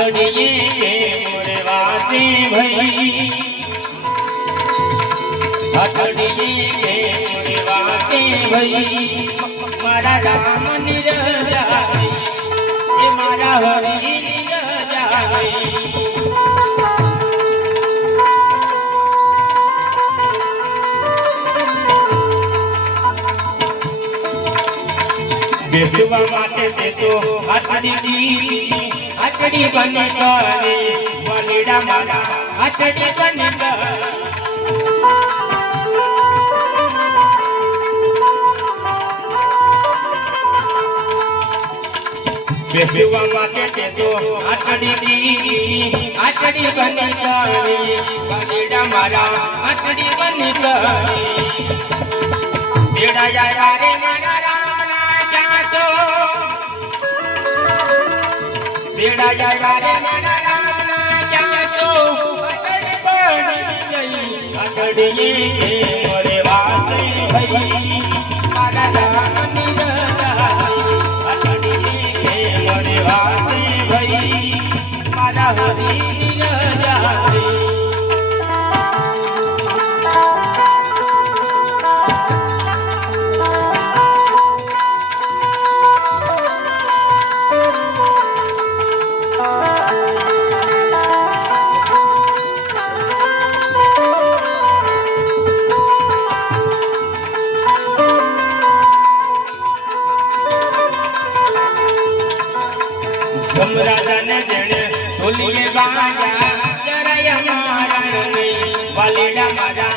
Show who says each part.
Speaker 1: હાથડીએ મોરે વાસે ભઈ. હાથડીએ મોરે ભઈ. મારા રામ નિરજાઈ એ મારા હરિ નિરજાઈ બેસવા માટે તે તો હાથડી દીધી બની કરી વલીડા મારા હાથડી બની બેસવા માટે તે તો દીધી હાથડી બની કરી વલીડા મારા હાથડી બની કરી બેડા જાય રે મારા બેડા જાય રે રામના ક્યાં તો? અટડ બની ગઈ અટડીએ મોરે વાસે ભઈ. મારા રામની રજાઈ અટડીએ મોરે વાસે ભઈ. મારા હરીની સમરાજાને જેણે ઢોલીએ ગાયા જરાય મારણ નહીં મારા